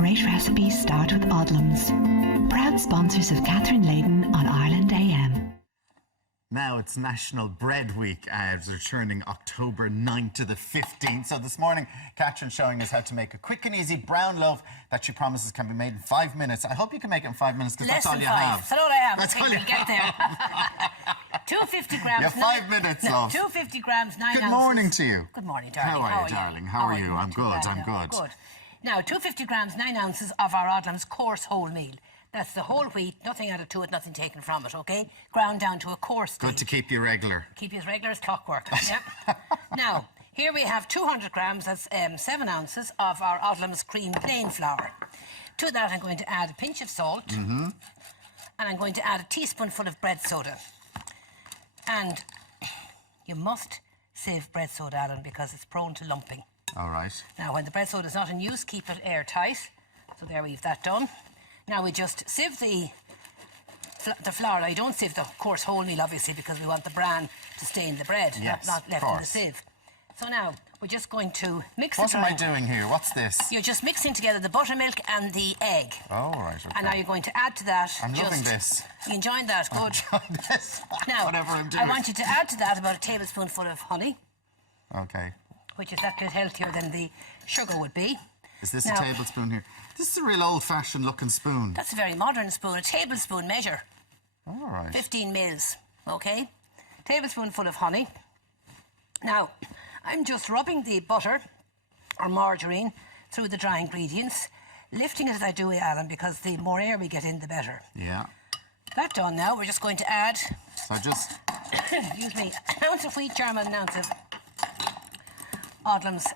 Great recipes start with Odlums. Proud sponsors of Catherine Leyden on Ireland AM. Now it's National Bread Week, returning October 9th to the 15th. So this morning, Catherine's showing us how to make a quick and easy brown loaf that she promises can be made in 5 minutes. I hope you can make it in 5 minutes, because that's all you have. That's all I have. That's all you We'll get there. 250 grams. You have 5 minutes, love. 250 grams, 9 ounces. Good morning to you. Good morning, darling. How are you, darling? How are you? I'm good, I'm good. Good. Now, 250 grams, 9 ounces of our Odlums coarse wholemeal. That's the whole wheat, nothing added to it, nothing taken from it, OK? Ground down to a coarse stage. Good to keep you regular. Keep you as regular as clockwork, yeah. Now, here we have 200 grams, that's 7 ounces of our Odlums cream plain flour. To that, I'm going to add a pinch of salt. And I'm going to add a teaspoonful of bread soda. And you must sieve bread soda, Alan, because it's prone to lumping. All right. Now, when the bread soda is not in use, keep it airtight. So there we've that done. Now we just sieve the flour. I don't sieve the coarse wholemeal, obviously, because we want the bran to stay in the bread, yes, not left in the sieve. So now we're just going to mix it. What am I doing here? What's this? You're just mixing together the buttermilk and the egg. Oh, right. Okay. And now you're going to add to that. I'm loving this. You enjoying that? Good. I'm enjoying this. Now, whatever I'm doing. I want you to add to that about a tablespoonful of honey. Okay. Which is that bit healthier than the sugar would be. Is this a tablespoon here? This is a real old-fashioned looking spoon. That's a very modern spoon, a tablespoon measure. All right. 15 mils, OK? Tablespoonful of honey. Now, I'm just rubbing the butter or margarine through the dry ingredients, lifting it as I do, Alan, because the more air we get in, the better. Yeah. That done now, we're just going to add... So just... excuse me, an ounce of wheat germ and an ounce of Odlums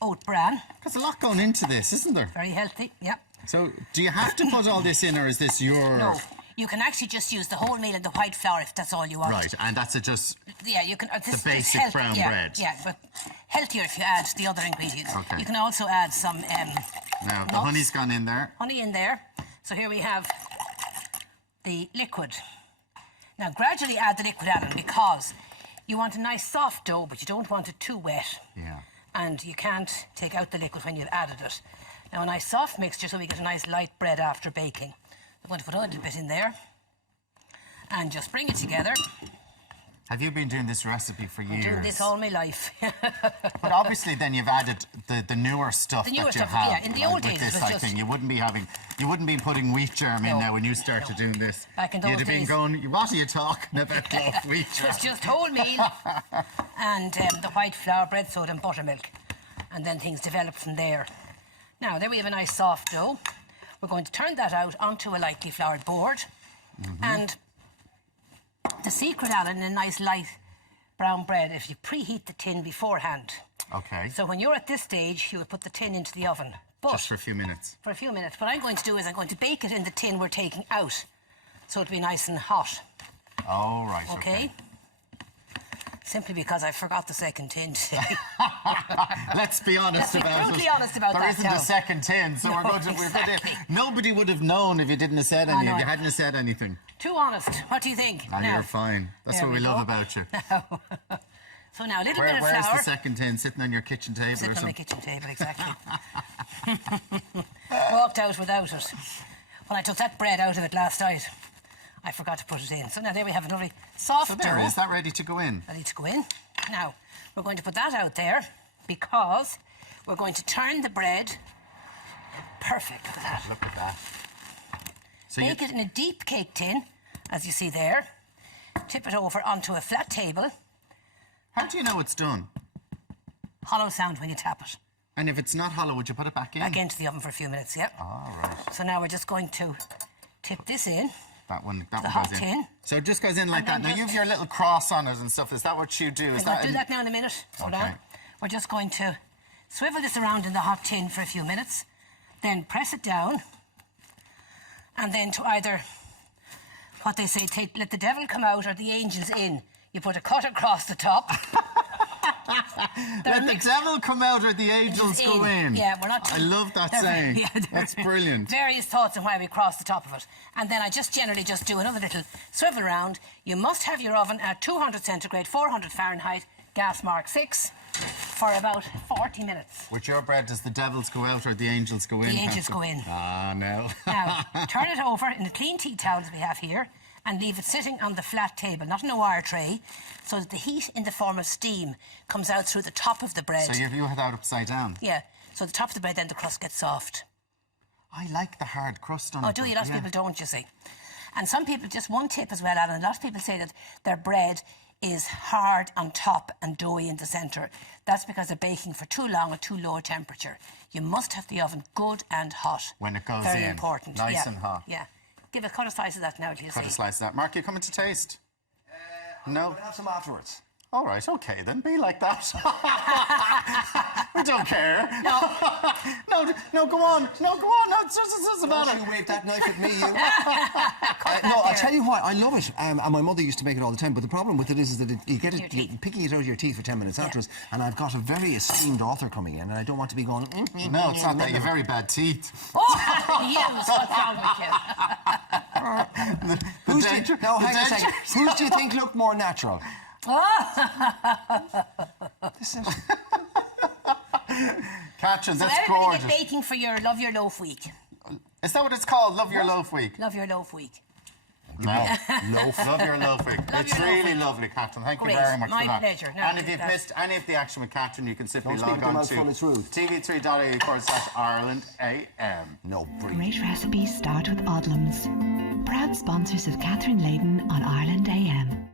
oat bran. There's a lot going into this, isn't there? Very healthy, yeah. So, do you have to put all this in, or is this your... No, you can actually just use the wholemeal and the white flour if that's all you want. Right, and that's just... Yeah, you can... the basic brown bread. Yeah, but healthier if you add the other ingredients. Okay. You can also add some... now, the honey's gone in there. Honey in there. So here we have the liquid. Now, gradually add the liquid, Alan, because you want a nice soft dough, but you don't want it too wet. Yeah. And you can't take out the liquid when you've added it. Now, a nice soft mixture so we get a nice light bread after baking. I'm going to put a little bit in there and just bring it together. Have you been doing this recipe for years? I'm doing this all my life. But obviously then you've added the newer stuff that you have. Yeah, in the old days with this, I think you wouldn't be putting wheat germ in there when you started doing this. Back in those You'd have been going, what are you talking about, wheat germ? It's just wholemeal and the white flour, bread soda and buttermilk. And then things develop from there. Now, there we have a nice soft dough. We're going to turn that out onto a lightly floured board. And the secret, Alan, in a nice light brown bread, if you preheat the tin beforehand. Okay. So when you're at this stage, you would put the tin into the oven. But just for a few minutes. For a few minutes. What I'm going to do is I'm going to bake it in the tin we're taking out, so it'll be nice and hot. Oh, right. Okay. Simply because I forgot the second tin today. Let's be honest about it. Let's be brutally honest about that. There isn't a second tin, so we're going to... Nobody would have known if you didn't have said anything, if you hadn't have said anything. Too honest. What do you think? You're fine. That's what we love about you. So now a little bit of flour. Where's the second tin? Sitting on your kitchen table or something? Sitting on my kitchen table, exactly. Walked out without it. When I took that bread out of it last night, I forgot to put it in. So now there we have a lovely soft dough. So there, is that ready to go in? Ready to go in. Now, we're going to put that out there because we're going to turn the bread. Perfect, look at that. Look at that. So bake it in a deep cake tin, as you see there. Tip it over onto a flat table. How do you know it's done? Hollow sound when you tap it. And if it's not hollow, would you put it back in? Back into the oven for a few minutes, yeah. Oh, right. So now we're just going to tip this in. That one goes in. Tin. So it just goes in like that. Now you have your little cross on it and stuff. Is that what you do? I'm going to do that now in a minute. Hold on. We're just going to swivel this around in the hot tin for a few minutes, then press it down, and then to either, what they say, let the devil come out or the angels in. You put a cut across the top. Let the devil come out or the angels go in. Yeah, we're not... I love that saying. That's brilliant. Various thoughts on why we cross the top of it. And then I just generally just do another little swivel around. You must have your oven at 200 centigrade, 400 Fahrenheit, gas mark 6. for about 40 minutes. With your bread, does the devils go out or the angels go in? The angels Catherine? go in. Ah, no. Now, turn it over in the clean tea towels we have here and leave it sitting on the flat table, not in a wire tray, so that the heat in the form of steam comes out through the top of the bread. So you had that upside down? Yeah, so the top of the bread, then the crust gets soft. I like the hard crust on it. Oh, do you? A lot of people don't, you see. And some people, just one tip as well, Alan, a lot of people say that their bread is hard on top and doughy in the centre. That's because they're baking for too long at too low a temperature. You must have the oven good and hot. When it goes Very in. important. Nice Yeah. and hot. Yeah. Give a cut a slice of that now, do you Cut a see? slice of that. Mark, you coming to taste? No? We'll have some afterwards. All right, okay, then be like that. We don't care. No. No, go on. No, go on. No, it's about Don't it. you wave that knife at me, you. No, I'll tell you why. I love it. And my mother used to make it all the time. But the problem with it is that you get Your it, you're teeth. picking it out of your teeth for 10 minutes afterwards. And I've got a very esteemed author coming in, and I don't want to be going. No, it's not that. You have very bad teeth. Oh, yes, what's wrong with you? Who's danger- no, the hang on a second. danger- Who do you think looked more natural? This is- Catherine, So that's everybody gorgeous. get baking for your Love Your Loaf week. Is that what it's called? Love Your Loaf Week? Love Your Loaf week. No. Love Your Loaf Week. Love It's Your Loaf really Week. lovely, Catherine. Thank Great. you very much My for that. pleasure. Now And if you've that's- missed any of the action with Catherine, you can simply Don't speak log with your on mouth to full, it's rude. tv3.ie/Ireland AM. No, brilliant. Great recipes start with Odlums. Proud sponsors of Catherine Layden on Ireland AM.